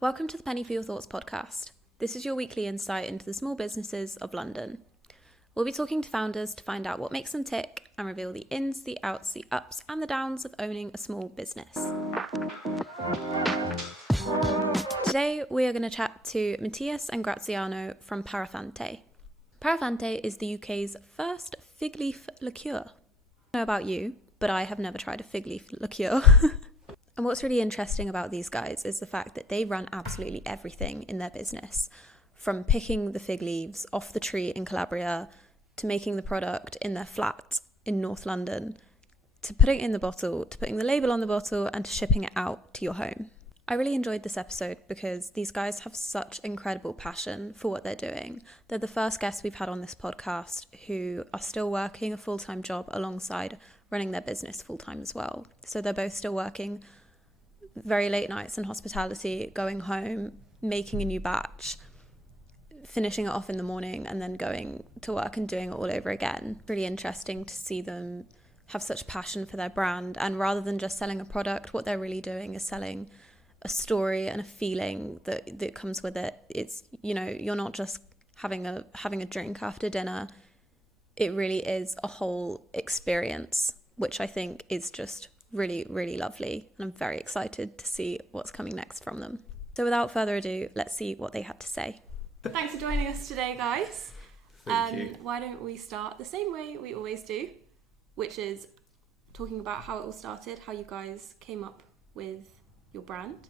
Welcome to the Penny for Your Thoughts podcast. This is your weekly insight into the small businesses of London. We'll be talking to founders to find out what makes them tick and reveal the ins, the outs, the ups and the downs of owning a small business. Today we are going to chat to Matthias and Graziano from Parafante. Parafante is the UK's first fig leaf liqueur. I don't know about you, but I have never tried a fig leaf liqueur. And what's really interesting about these guys is the fact that they run absolutely everything in their business, from picking the fig leaves off the tree in Calabria to making the product in their flat in North London, to putting it in the bottle, to putting the label on the bottle and to shipping it out to your home. I really enjoyed this episode because these guys have such incredible passion for what they're doing. They're the first guests we've had on this podcast who are still working a full-time job alongside running their business full-time as well. So they're both still working very late nights in hospitality, going home, making a new batch, finishing it off in the morning and then going to work and doing it all over again. Really interesting to see them have such passion for their brand, and rather than just selling a product, what they're really doing is selling a story and a feeling that comes with it. It's, you know, you're not just having a drink after dinner. It really is a whole experience, which I think is just really, really lovely, and I'm very excited to see what's coming next from them. So without further ado, let's see what they had to say. Thanks for joining us today, guys. Thank you. Why don't we start the same way we always do, which is talking about how it all started, how you guys came up with your brand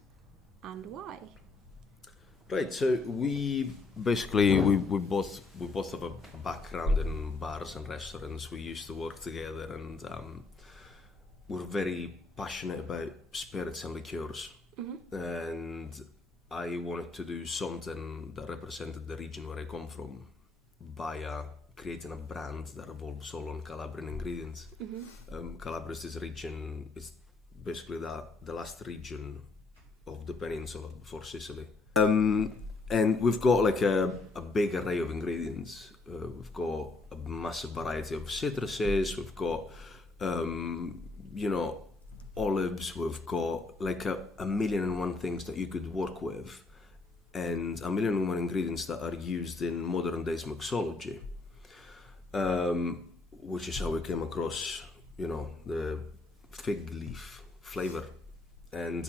and why. Right, so we both have a background in bars and restaurants. We used to work together, and we're very passionate about spirits and liqueurs. Mm-hmm. And I wanted to do something that represented the region where I come from by creating a brand that revolves all on Calabrian ingredients. Mm-hmm. Calabria is this region, it's basically the last region of the peninsula before Sicily. And we've got like a big array of ingredients. We've got a massive variety of citruses, we've got olives, we've got like a million and one things that you could work with, and a million and one ingredients that are used in modern days mixology, which is how we came across, the fig leaf flavor. And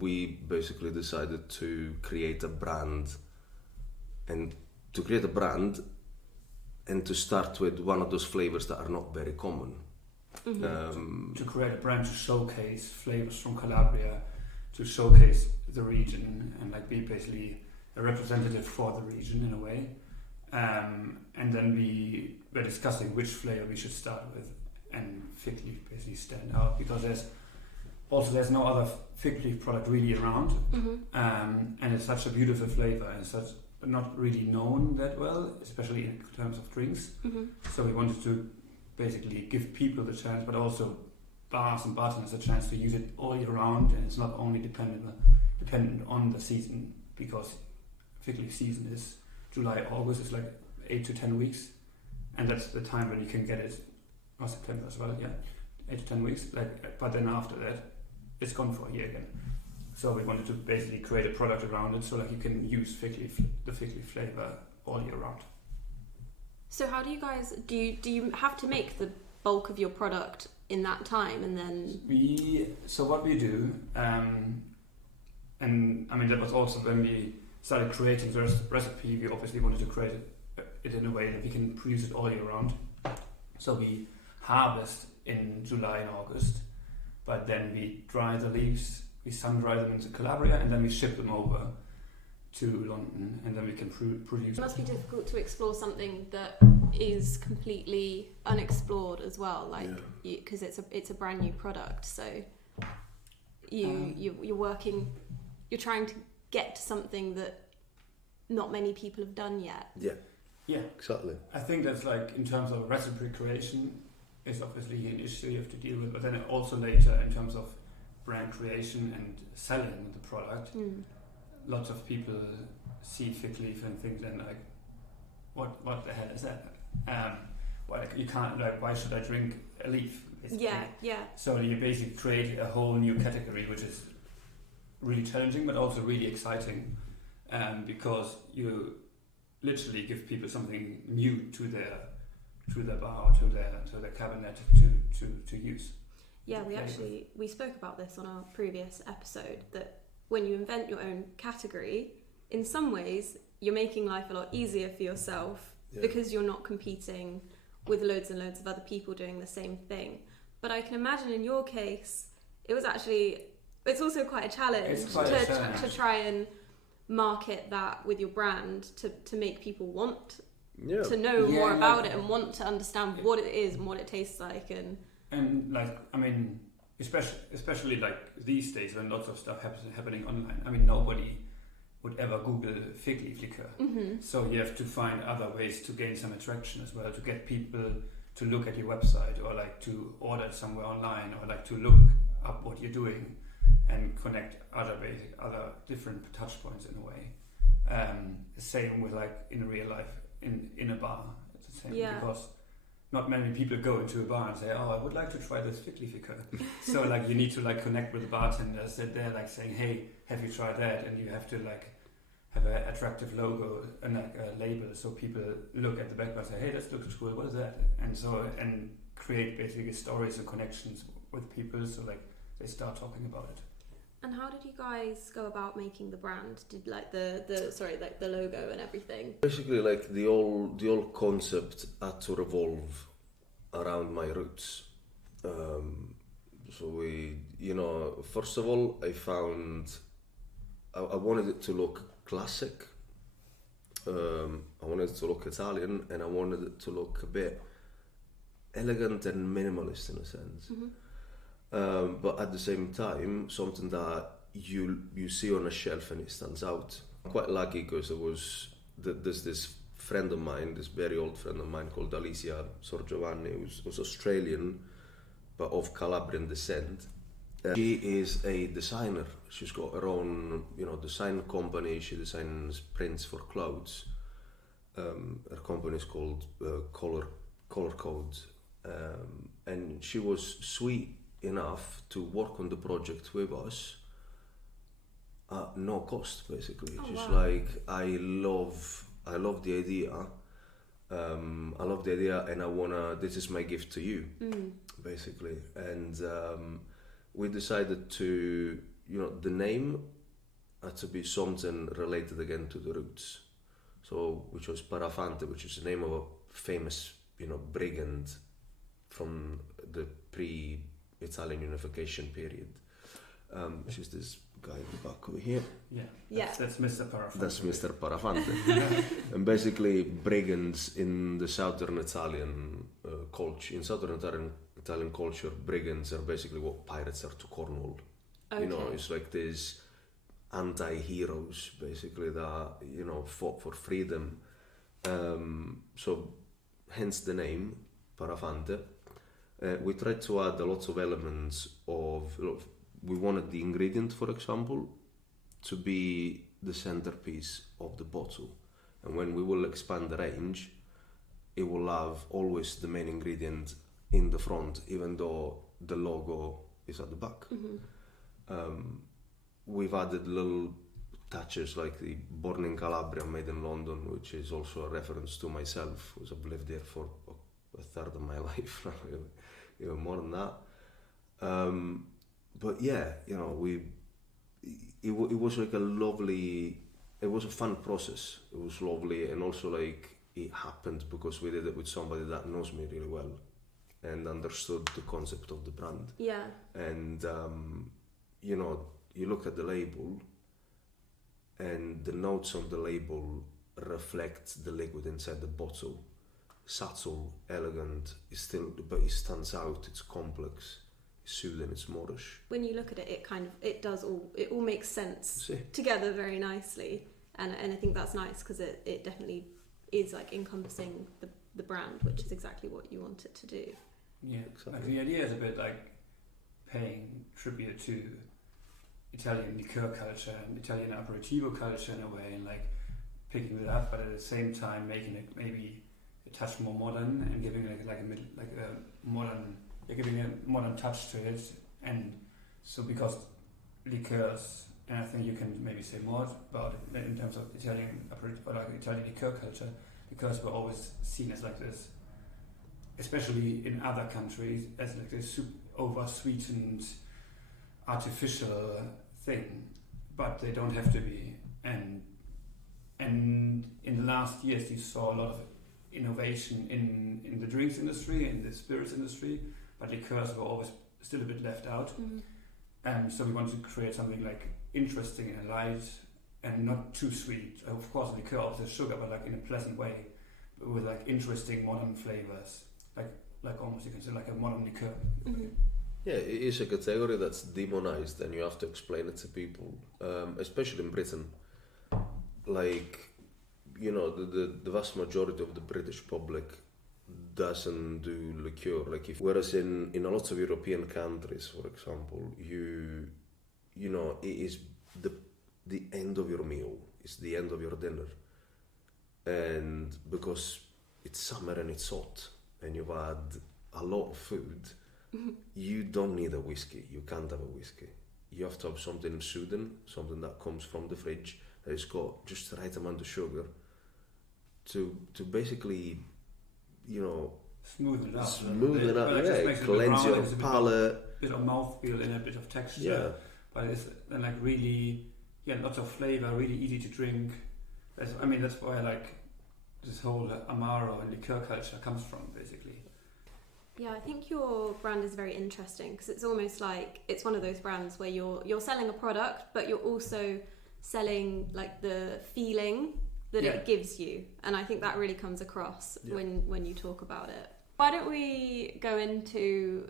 we basically decided to create a brand, and to start with one of those flavors that are not very common. Mm-hmm. To create a brand to showcase flavors from Calabria, to showcase the region and like be basically a representative for the region in a way. And then we were discussing which flavor we should start with, and fig leaf basically stand out because there's no other fig leaf product really around. Mm-hmm. And it's such a beautiful flavor and such not really known that well, especially in terms of drinks. Mm-hmm. So we wanted to basically give people the chance, but also bars and bartenders a chance to use it all year round, and it's not only dependent on the season, because fig leaf season is July, August, it's like 8 to 10 weeks, and that's the time when you can get it, or September as well, 8 to 10 weeks, but then after that it's gone for a year again. So we wanted to basically create a product around it, so like you can use the fig leaf flavor all year round. So how do you guys, do you have to make the bulk of your product in that time, and then? So what we do, and I mean that was also when we started creating the recipe, we obviously wanted to create it in a way that we can produce it all year round. So we harvest in July and August, but then we dry the leaves, we sun-dry them into Calabria, and then we ship them over to London, and then we can produce. It must be difficult to explore something that is completely unexplored as well, like because it's a brand new product. So you're working, you're trying to get to something that not many people have done yet. Yeah, exactly. I think that's like in terms of recipe creation is obviously an issue you have to deal with, but then also later in terms of brand creation and selling the product. Lots of people see fig leaf and think then like, what the hell is that? Well, you can't, like, why should I drink a leaf? Basically. Yeah. So you basically create a whole new category, which is really challenging, but also really exciting, because you literally give people something new to their bar, to their cabinet to use. Yeah, we spoke about this on our previous episode, that when you invent your own category, in some ways you're making life a lot easier for yourself, because you're not competing with loads and loads of other people doing the same thing. But I can imagine in your case, it's also quite a challenge to try and market that with your brand, to make people want to know more about it and want to understand what it is and what it tastes like. And like, I mean, especially like these days when lots of stuff happening online, I mean, nobody would ever Google Fig Leaf Liqueur. Mm-hmm. So you have to find other ways to gain some attraction as well, to get people to look at your website, or like to order somewhere online, or like to look up what you're doing and connect other different touch points in a way. Same with like in real life, in a bar, it's the same, because not many people go into a bar and say, oh, I would like to try this Fig Leaf Liqueur. So like you need to like connect with the bartenders that they're like saying, hey, have you tried that? And you have to like have an attractive logo and like a label, so people look at the back and say, hey, that looks cool, what is that? And create basically stories and connections with people, so like they start talking about it. And how did you guys go about making the brand? Did like the logo and everything? Basically, like the whole concept had to revolve around my roots. So we, first of all, I found I wanted it to look classic. I wanted it to look Italian, and I wanted it to look a bit elegant and minimalist in a sense. Mm-hmm. But at the same time, something that you see on a shelf and it stands out. I'm quite lucky because there's this friend of mine, this very old friend of mine called Alicia Sorgiovanni, who's Australian but of Calabrian descent. She is a designer. She's got her own, design company. She designs prints for clothes. Her company is called Color Code, and she was sweet enough to work on the project with us at no cost, basically. She's like, I love the idea. I love the idea, and this is my gift to you, basically. And we decided to, the name had to be something related again to the roots. So, which was Parafante, which is the name of a famous, brigand from the pre-Italian unification period. Which is this guy in the back over here. That's Mr. Parafante. That's Mr. Parafante. And basically, brigands in the southern Italian culture, Italian culture, brigands are basically what pirates are to Cornwall. Okay. It's like these anti-heroes, basically, that, fought for freedom. So, hence the name, Parafante. We tried to add a lot of elements we wanted the ingredient, for example, to be the centerpiece of the bottle. And when we will expand the range, it will have always the main ingredient in the front, even though the logo is at the back. Mm-hmm. We've added little touches like the born in Calabria, made in London, which is also a reference to myself, because I've lived there for a third of my life, even more than that. But yeah, it was like it was a fun process. It was lovely, and also like it happened because we did it with somebody that knows me really well and understood the concept of the brand. Yeah. And you look at the label, and the notes on the label reflect the liquid inside the bottle. Subtle, elegant, but it stands out. It's complex. Soothing, it's Moorish. When you look at it, it all makes sense together very nicely, and I think that's nice because it definitely is like encompassing the brand, which is exactly what you want it to do. Yeah, exactly. The idea is a bit like paying tribute to Italian liqueur culture and Italian aperitivo culture in a way, and like picking it up, but at the same time making it maybe a touch more modern and giving it giving a modern touch to it. And so because liqueurs and I think you can maybe say more about it in terms of Italian liqueur culture, because we're always seen as like this, especially in other countries, as like this over-sweetened, artificial thing, but they don't have to be. And in the last years, you saw a lot of innovation in the drinks industry, in the spirits industry, but liqueurs were always still a bit left out. So we wanted to create something like interesting and light and not too sweet. Of course, liqueur offers sugar, but like in a pleasant way, with like interesting modern flavors, like almost you can say like a modern liqueur. Yeah, it is a category that's demonized, and you have to explain it to people, especially in Britain. Like, you know, the vast majority of the British public doesn't do liqueur. Like, whereas in a lot of European countries, for example, you know, it is the end of your meal, it's the end of your dinner, and because it's summer and it's hot, and you've had a lot of food, you don't need a whiskey. You can't have a whiskey. You have to have something soothing, something that comes from the fridge, that has got just the right amount of sugar to basically, you know, smooth it up, cleanse your palate. Bit of mouthfeel and a bit of texture. Yeah. But it's then like really, lots of flavor, really easy to drink. That's why like this whole Amaro and liqueur culture comes from, basically. Yeah, I think your brand is very interesting because it's almost like it's one of those brands where you're selling a product, but you're also selling like the feeling that it gives you, and I think that really comes across when you talk about it. Why don't we go into?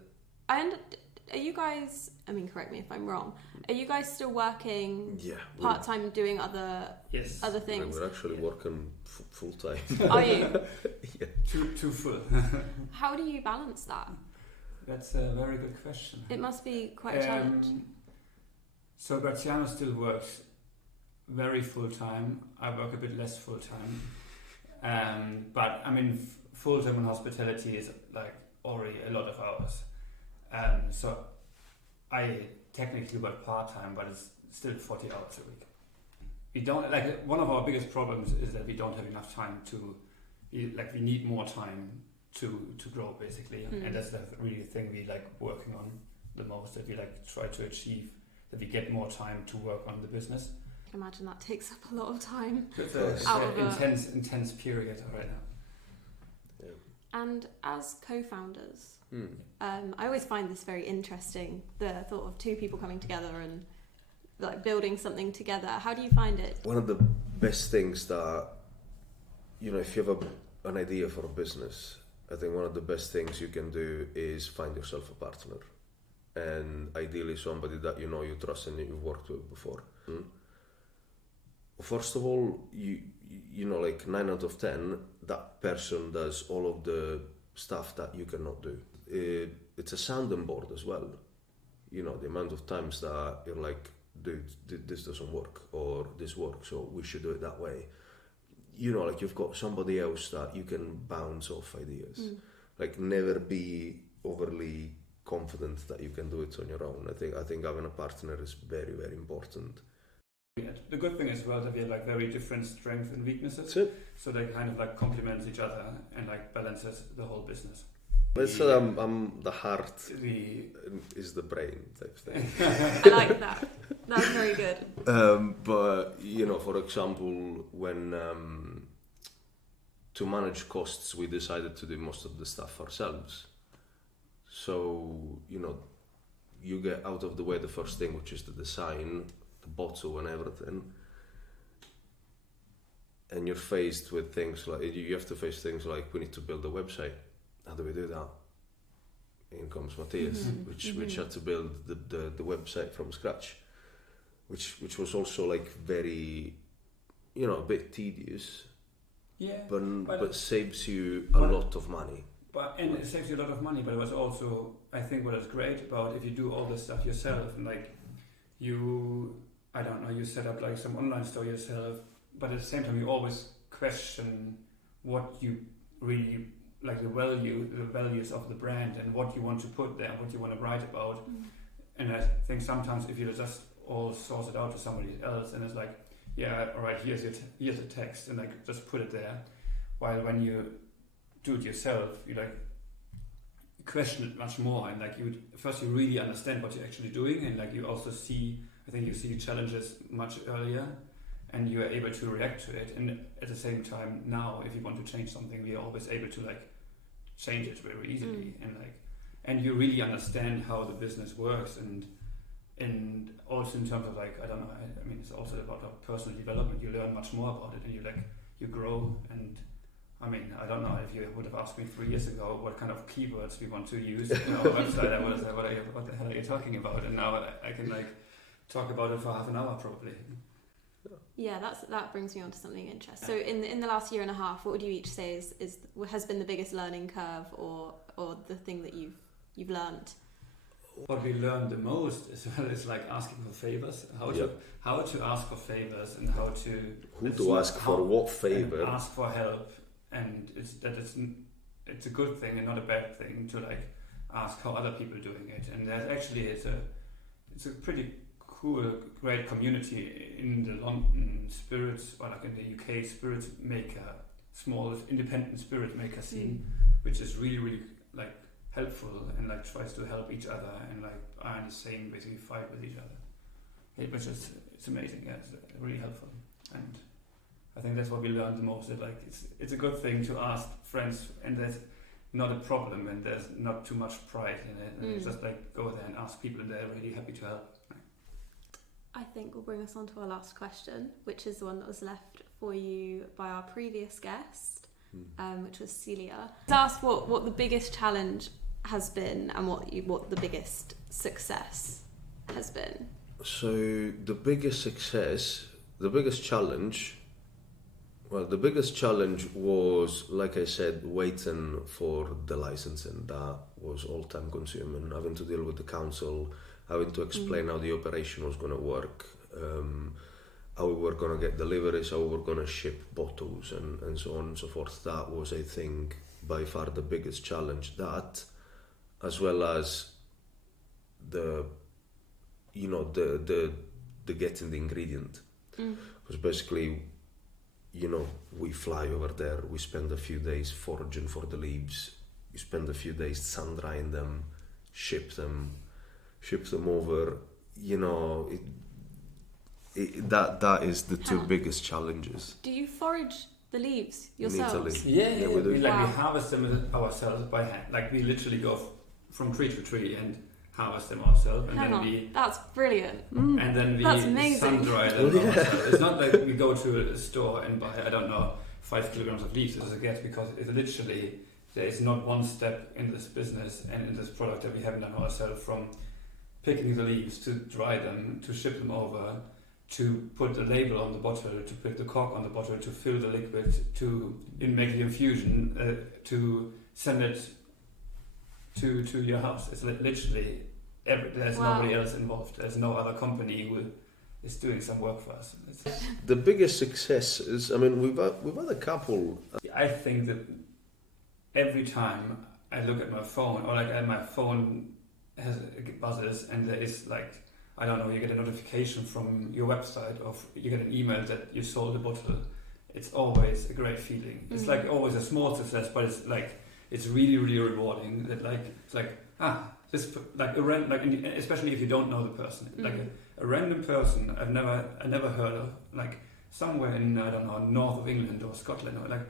Are you guys? I mean, correct me if I'm wrong. Are you guys still working part time, doing other things? We're actually working full time. Are you? Yeah. Too full. How do you balance that? That's a very good question. It must be quite a challenge. So Graziano still works very full time. I work a bit less full time. But I mean, full time in hospitality is like already a lot of hours. So I technically work part time, but it's still 40 hours a week. We don't one of our biggest problems is that we don't have enough time we need more time to grow, basically, and that's really the thing we like working on the most. That we like try to achieve, that we get more time to work on the business. I can imagine that takes up a lot of time. It's an intense period right now. Yeah. And as co-founders, I always find this very interesting, the thought of two people coming together and like building something together. How do you find it? One of the best things that, you know, if you have an idea for a business, I think one of the best things you can do is find yourself a partner, and ideally somebody that you know, you trust, and you've worked with before. First of all, you know, like 9 out of 10, that person does all of the stuff that you cannot do. It's a sounding board as well. You know, the amount of times that you're like, dude, this doesn't work, or this works, so we should do it that way. You know, like you've got somebody else that you can bounce off ideas. Like, never be overly confident that you can do it on your own. I think having a partner is very, very important. The good thing as well that we have like very different strengths and weaknesses, so they kind of like complement each other and like balances the whole business. Let's say I'm the heart is the brain type thing. I like that. That's very good. But you know, for example, when to manage costs, we decided to do most of the stuff ourselves. So, you know, you get out of the way the first thing, which is the design, the bottle and everything, and you're faced with things like, you have to face things like, we need to build a website. How do we do that? In comes Matthias, which had to build the website from scratch, which was also like very, you know, a bit tedious. Yeah. But saves you a lot of money. And it saves you a lot of money, but it was also, I think what is great about if you do all this stuff yourself, and like you set up like some online store yourself, but at the same time you always question what you really like, the values of the brand, and what you want to put there, what you want to write about. And I think sometimes if you just all source it out to somebody else, and it's like, yeah, all right, here's the text, and like just put it there. While when you do it yourself, you like question it much more, and like you really understand what you're actually doing, and like you also see challenges much earlier, and you are able to react to it. And at the same time, now if you want to change something, we are always able to like change it very easily, and you really understand how the business works, and also in terms of like, I don't know, I mean, it's also about personal development. You learn much more about it, and you grow. And I mean, I don't know if you would have asked me 3 years ago what kind of keywords we want to use in our website, I would have said, what the hell are you talking about? And now I can like talk about it for half an hour probably. Yeah, that brings me on to something interesting. So in the last year and a half, what would you each say has been the biggest learning curve, or the thing that you've learned? What we learned the most is like asking for favors, how to ask for favors, and who to ask for what favor, and ask for help, and it's a good thing and not a bad thing to like ask how other people are doing it. And there's actually it's a pretty cool, great community in the London spirits, or like in the UK spirits maker, small independent spirit maker scene, which is really, really like helpful, and like tries to help each other, and like are in the same basically fight with each other, which is it's amazing. Yeah, it's really helpful, and I think that's what we learned the most. That like it's a good thing to ask friends, and that's not a problem, and there's not too much pride in it, and it's just like go there and ask people, and they're really happy to help. I think will bring us on to our last question, which is the one that was left for you by our previous guest, which was Celia. Asked what the biggest challenge has been, and what the biggest success has been. So the biggest challenge was, like I said, waiting for the licensing. That was all time consuming, having to deal with the council, having to explain how the operation was going to work, how we were going to get deliveries, how we were going to ship bottles, and so on and so forth. That was, I think, by far the biggest challenge. That, as well as the getting the ingredient. Because basically, we fly over there, we spend a few days foraging for the leaves, we spend a few days sun drying them, ship them over. That is the two biggest challenges. Do you forage the leaves yourselves? Yeah, we do. We harvest them ourselves by hand. Like we literally go from tree to tree and harvest them ourselves, and that's brilliant. And then we sun dry them ourselves. It's not like we go to a store and buy 5 kilograms of leaves as a guess, because it's literally there is not one step in this business and in this product that we haven't done ourselves, from picking the leaves to dry them, to ship them over, to put the label on the bottle, to put the cork on the bottle, to fill the liquid, to make the infusion, to send it to your house. It's literally there's nobody else involved. There's no other company who is doing some work for us. The biggest success is, we've had a couple. I think that every time I look at my phone, or like my phone has buzzes, and there is like, I don't know, you get a notification from your website, or you get an email that you sold a bottle. It's always a great feeling. It's like always a small success, but it's like it's really, really rewarding. That it's like this like a random, especially if you don't know the person, like a random person I've never heard of, like somewhere in north of England or Scotland, or like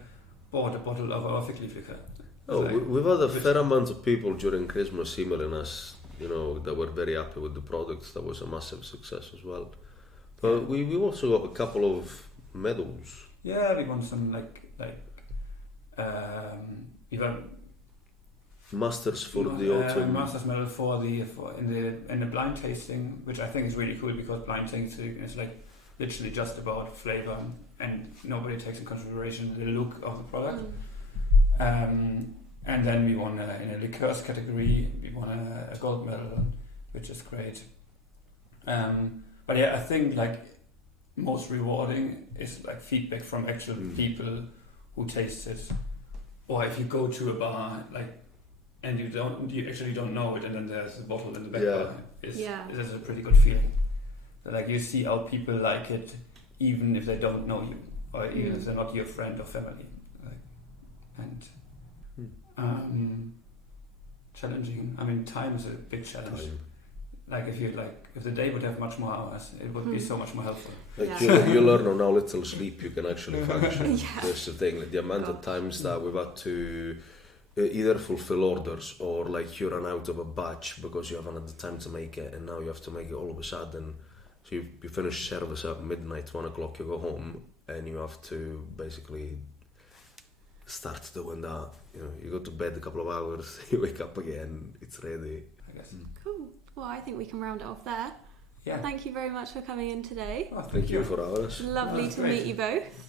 bought a bottle of our Fig Leaf Liqueur. We've had a fair amount of people during Christmas emailing us, that were very happy with the products. That was a massive success as well. But we also got a couple of medals. Yeah, we won some we've had Masters for the autumn. Masters medal in the blind tasting, which I think is really cool, because blind tasting is like literally just about flavor, and nobody takes in consideration the look of the product. And then we won in a liqueurs category. We won a gold medal, which is great. But yeah, I think like most rewarding is like feedback from actual people who taste it, or if you go to a bar and you actually don't know it, and then there's a bottle in the back bar. It's a pretty good feeling. Like you see how people like it, even if they don't know you, or even if they're not your friend or family. Challenging. I mean, time is a big challenge. Like if the day would have much more hours, it would be so much more helpful. Like you learn on how little sleep you can actually function. That's the thing. Like the amount of times that we've had to either fulfill orders or like you run out of a batch because you haven't had the time to make it, and now you have to make it all of a sudden. So you finish service at midnight, 1 o'clock, you go home, and you have to basically start doing that. You know, you go to bed a couple of hours, you wake up again, it's ready. I guess. Cool. Well, I think we can round it off there. Yeah. Thank you very much for coming in today. Oh, Thank you for ours. Lovely to meet you both.